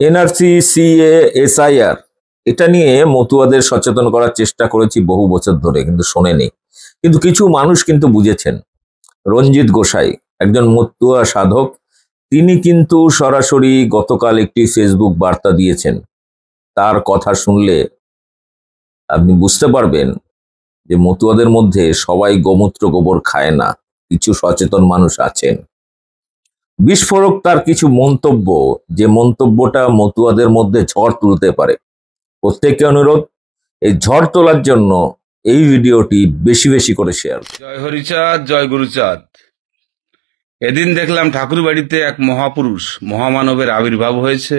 NRC, CA, SIR এটা নিয়ে মতুয়াদের সচেতন করার চেষ্টা করেছি বহু বছর ধরে, কিন্তু শোনেনি। কিন্তু কিছু মানুষ কিন্তু বুঝেছেন। রঞ্জিত গোসাই একজন মতুয়া সাধক, তিনি কিন্তু সরাসরি গতকাল একটি ফেসবুক বার্তা দিয়েছেন। তার কথা শুনলে আপনি বুঝতে পারবেন যে মতুয়াদের মধ্যে সবাই গোমূত্র গোবর খায় না, কিছু সচেতন মানুষ আছেন। বিস্ফোরক তার কিছু মন্তব্য, যে মন্তব্যটা মতুয়াদের মধ্যে ঝড় তুলতে পারে। প্রত্যেককে অনুরোধ, এই ঝড় তোলার জন্য এই ভিডিওটি বেশি বেশি করে শেয়ার। জয় হরিচাঁদ, জয় গুরুচাঁদ। এদিন দেখলাম ঠাকুর বাড়িতে এক মহাপুরুষ, মহামানবের আবির্ভাব হয়েছে।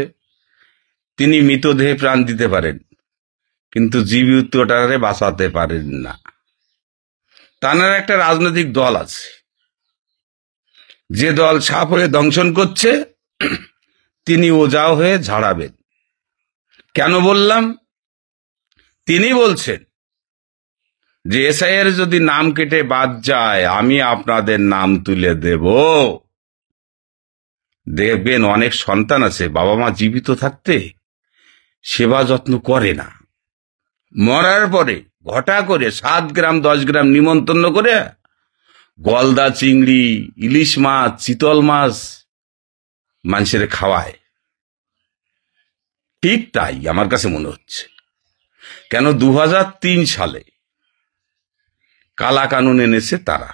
তিনি মৃতদেহে প্রাণ দিতে পারেন, কিন্তু জীবিতটারে বাঁচাতে পারেন না। তাঁর একটা রাজনৈতিক দল আছে, যে দল সাপ হয়ে দংশন করছে, তিনি ওজাও হয়ে ঝাড়াবেন। কেন বললাম? তিনি বলছেন যে এসআইআর যদি নাম কেটে বাদ যায়, আমি আপনাদের নাম তুলে দেব। দেখবেন অনেক সন্তান আছে, বাবা মা জীবিত থাকতে সেবা যত্ন করে না, মরার পরে ঘটা করে 7 গ্রাম 10 গ্রাম নিমন্ত্রণ করে গলদা চিংড়ি, ইলিশ মাছ, চিতল মাছ মানুষের খাওয়ায়। ঠিক তাই আমার কাছে মনে হচ্ছে। কেন 2003 সালে কালা কানুন এনেছে তারা।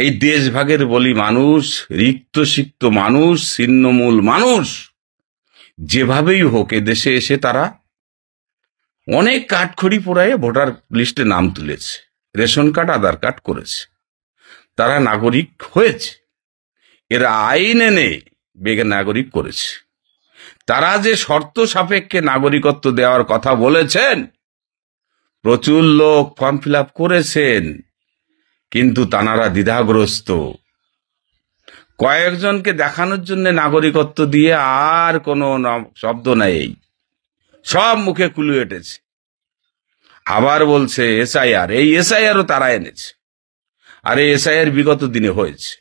এই দেশভাগের বলি মানুষ, রিক্ত সিক্ত মানুষ, ছিন্নমূল মানুষ, যেভাবেই হোক দেশে এসে তারা অনেক কাঠখড়ি পোড়ায় ভোটার লিস্টে নাম তুলেছে, রেশন কার্ড, আধার কার্ড করেছে, তারা নাগরিক হয়েছে। এরা আইন এনে বেগে নাগরিক করেছে। তারা যে শর্ত সাপেক্ষে নাগরিকত্ব দেওয়ার কথা বলেছেন, প্রচুর লোক ফর্ম ফিল আপ করেছেন, কিন্তু তানারা দ্বিধাগ্রস্ত। কয়েকজনকে দেখানোর জন্য নাগরিকত্ব দিয়ে আর কোনো শব্দ নাই, সব মুখে কুলু এটেছে। আবার বলছে এসআইআর, এই এসআইআরও তারা এনেছে। আরে এসআইআর বিগত দিনে হয়েছে,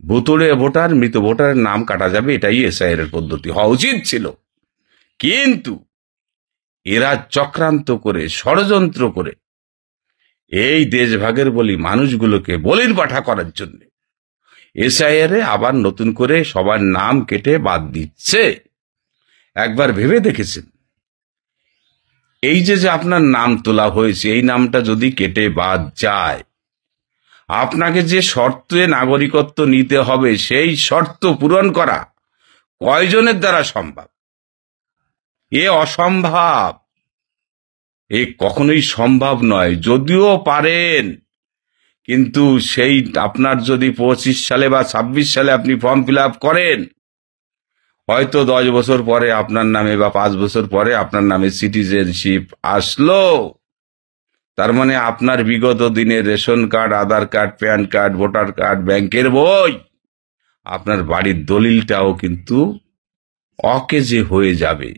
ভুতুড়ে ভোটার, মৃত ভোটারের নাম কাটা যাবে, এটাই এসআইআর এর পদ্ধতি হওয়া উচিত ছিল। কিন্তু এরা চক্রান্ত করে, ষড়যন্ত্র করে এই দেশভাগের বলি মানুষগুলোকে বলির পাঠা করার জন্য এসআইআর আবার নতুন করে সবার নাম কেটে বাদ দিচ্ছে। একবার ভেবে দেখেছেন, এই যে আপনার নাম তোলা হয়েছে, এই নামটা যদি কেটে বাদ যায়, আপনাকে যে শর্তে নাগরিকত্ব নিতে হবে, সেই শর্ত পূরণ করা কয়জনের দ্বারা সম্ভব? এ অসম্ভব, এ কখনোই সম্ভব নয়। যদিও পারেন, কিন্তু সেই আপনার যদি 25 সালে বা 26 সালে আপনি ফর্ম ফিল আপ করেন, হয়তো 10 বছর পরে আপনার নামে বা 5 বছর পরে আপনার নামে সিটিজেনশিপ আসলো। তার মানে আপনার বিগত দিনের ration card, Aadhaar card, PAN card, voter card, ব্যাংকের বই, আপনার বাড়ির দলিলটাও কিন্তু অকেজে হয়ে যাবে।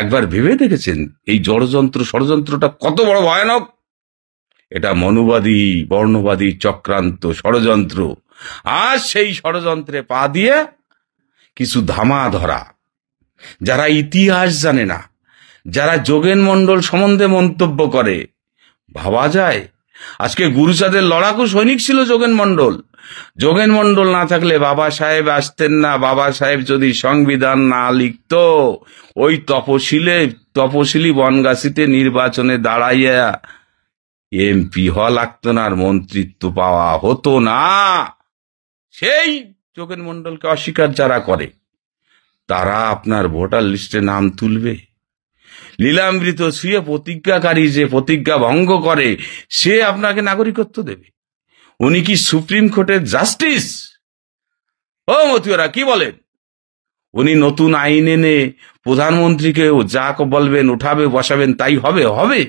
একবার ভেবে দেখেছেন এই ষড়যন্ত্রটা কত বড় ভয়ানক? এটা মনুবাদী, বর্ণবাদী চক্রান্ত, ষড়যন্ত্র। আর সেই ষড়যন্ত্রে পা দিয়ে কিছু ধামা ধরা, যারা ইতিহাস জানে না, যারা যোগেন মণ্ডল সম্বন্ধে মন্তব্য করে, ভাবা যায় আজকে গুরুচাঁদের লড়াকু সৈনিক ছিল যোগেন মণ্ডল। যোগেন মণ্ডল না থাকলে বাবা সাহেব আসতেন না। বাবা সাহেব যদি সংবিধান না লিখত, ওই তপশিলি বনগাছিতে নির্বাচনে দাঁড়াইয়া এমপি হওয়া লাগতো না, আর মন্ত্রিত্ব পাওয়া হতো না। সেই যোগেন মণ্ডলকে অস্বীকার যারা করে, তারা আপনার ভোটার লিস্টে নাম তুলবে। লীলামৃত শুয়ে প্রতিজ্ঞাকারী যে প্রতিজ্ঞা ভঙ্গ করে, সে আপনাকে নাগরিকত্ব দেবে? উনি কি সুপ্রিম কোর্টের জাস্টিস? ও মতুয়ারা কি বলেন? উনি নতুন আইন এনে প্রধানমন্ত্রীকে যা বলবেন, উঠাবে বসাবেন, তাই হবে?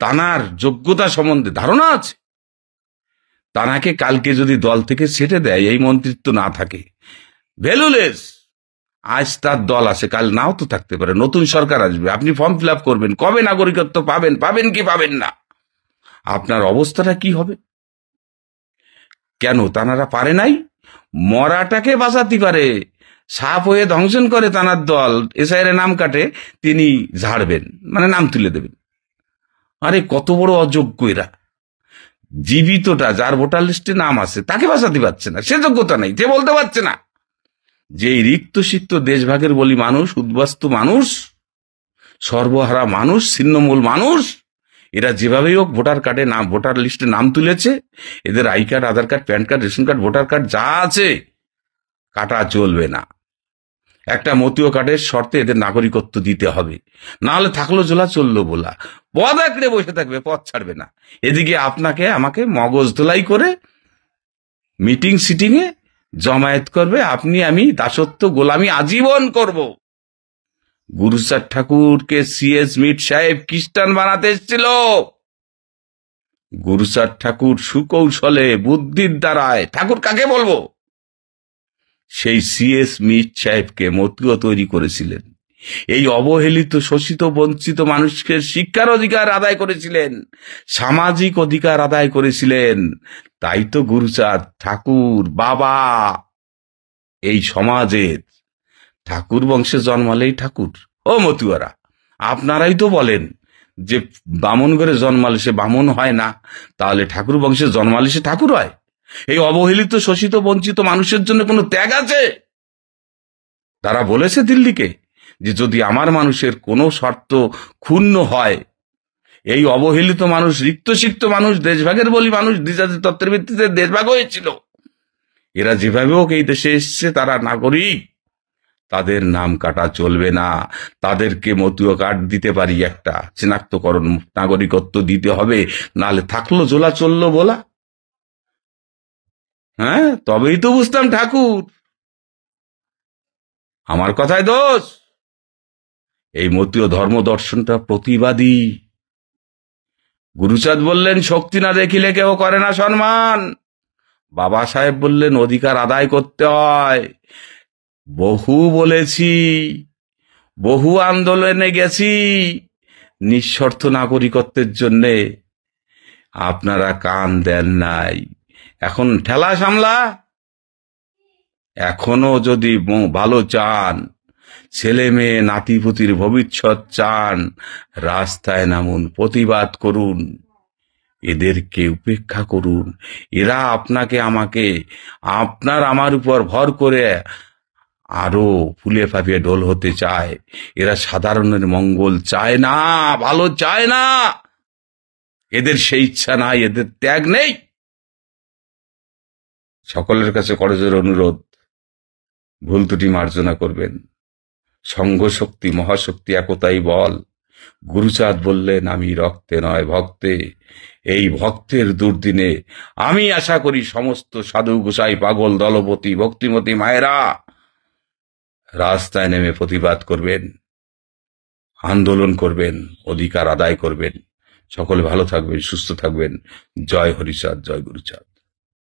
তানার যোগ্যতা সম্বন্ধে ধারণা আছে? তানাকে কালকে যদি দল থেকে ছেটে দেয়, এই মন্ত্রিত্ব না থাকে, ভ্যালুলেস। আজ তার দল আছে, কাল নাও তো থাকতে পারে, নতুন সরকার আসবে, আপনি ফর্ম ফিল আপ করবেন, কবে নাগরিকত্ব পাবেন কি পাবেন না, আপনার অবস্থাটা কি হবে? কেন তানারা পারে নাই? মরাটাকে বাঁচাতে পারে, সাপ হয়ে দংশন করে তানার দল, এসআইআর নাম কাটে, তিনি ঝাড়বেন, মানে নাম তুলে দেবেন। আরে কত বড় অযোগ্য এরা! জীবিতটা যার ভোটার লিস্টে নাম আছে তাকে বাঁচাতে পারছে না, সে যোগ্যতা নেই, যে বলতে পারছে না। যে রিক্ত সিক্ত দেশভাগের বলি মানুষ, উদ্বাস্তু মানুষ, সর্বহারা মানুষ, ছিন্নমূল মানুষ, এরা যেভাবেই হোক ভোটার কার্ডে নাম, ভোটার লিস্টে নাম তুলেছে, এদের I card, Aadhaar card, PAN card, ration card, voter card যা আছে কাটা চলবে না। একটা মতীয় কার্ডের শর্তে এদের নাগরিকত্ব দিতে হবে, না হলে থাকলো ঝোলা চললো বোলা, পদ আঁকড়ে বসে থাকবে, পথ ছাড়বে না। এদিকে আপনাকে আমাকে মগজ ধোলাই করে মিটিং সিটিং এ জমায়েত করবে, আপনি আমি দাসত্ব গোলামি আজীবন করব। গুরুচাঁদ ঠাকুরকে সিএস মিট সাহেব খ্রিস্টান বানাতে এসেছিল। গুরুচাঁদ ঠাকুর সুকৌশলে, বুদ্ধির দ্বারায়, ঠাকুর কাকে বলবো, সেই সিএস মিট সাহেবকে মতীয় তৈরি করেছিলেন। এই অবহেলিত, শোষিত, বঞ্চিত মানুষকে শিক্ষার অধিকার আদায় করেছিলেন, সামাজিক অধিকার আদায় করেছিলেন। তাই তো গুরুচাঁদ ঠাকুর বাবা এই সমাজের। ঠাকুর বংশে জন্মালেই ঠাকুর। ও মতুয়ারা, আপনারাই তো বলেন যে বামন ঘরে জন্মালে সে বামন হয় না, তাহলে ঠাকুর বংশে জন্মালে সে ঠাকুর হয়? এই অবহেলিত, শোষিত, বঞ্চিত মানুষের জন্য কোনো ত্যাগ আছে? তারা বলেছে দিল্লিকে যে যদি আমার মানুষের কোনো শর্ত ক্ষুণ্ণ হয়, এই অবহেলিত মানুষ, রিক্তসিক্ত মানুষ, দেশভাগের বলি মানুষ, দ্বিজাতি তত্ত্বের ভিত্তিতে দেশভাগ হয়েছিল, এরা যেভাবে হোক এই দেশে এসছে, তারা নাগরিক, তাদের নাম কাটা চলবে না। তাদেরকে মতীয় কার্ড দিতে পারি, একটা চিনাক্তকরণ, নাগরিকত্ব দিতে হবে, নাহলে থাকলো ঝোলা চললো বলা। হ্যাঁ, তবেই তো বুঝতাম ঠাকুর। আমার কথায় দোষ? এই মতীয় ধর্ম দর্শনটা প্রতিবাদী। গুরুচাঁদ বললেন শক্তি না দেখিলে কেউ করে না সম্মান। বাবা সাহেব বললেন অধিকার আদায় করতে হয়। বহু বলেছি, বহু আন্দোলনে গেছি নিঃশর্ত নাগরিকত্বের জন্যে, আপনারা কান দেন নাই। এখন ঠেলা সামলা। এখনো যদি ভালো চান, ছেলে মেয়ে নাতিপুতির ভবিষ্যৎ চান, রাস্তায় নামুন, প্রতিবাদ করুন, এদেরকে উপেক্ষা করুন। এরা আপনাকে আমাকে, আপনার আমার উপর ভর করে আরো ফুলে ফাঁপিয়ে ঢোল হতে চায়। এরা সাধারণের মঙ্গল চায় না, ভালো চায় না। এদের সেই ইচ্ছা নাই, এদের ত্যাগ নেই। সকলের কাছে করজোড়ে অনুরোধ, ভুল ত্রুটি মার্জনা করবেন। সংঘ শক্তি, মহাশক্তি, একতাই বল। গুরুচাঁদ বললেন আমি রক্তে নয় ভক্তে। এই ভক্তের দুর্দিনে আমি আশা করি সমস্ত সাধু গোসাই, পাগল, দলপতি, ভক্তিমতী মায়েরা রাস্তায় নেমে প্রতিবাদ করবেন, আন্দোলন করবেন, অধিকার আদায় করবেন। সকলে ভালো থাকবেন, সুস্থ থাকবেন। জয় হরিচাঁদ, জয় গুরুচাঁদ।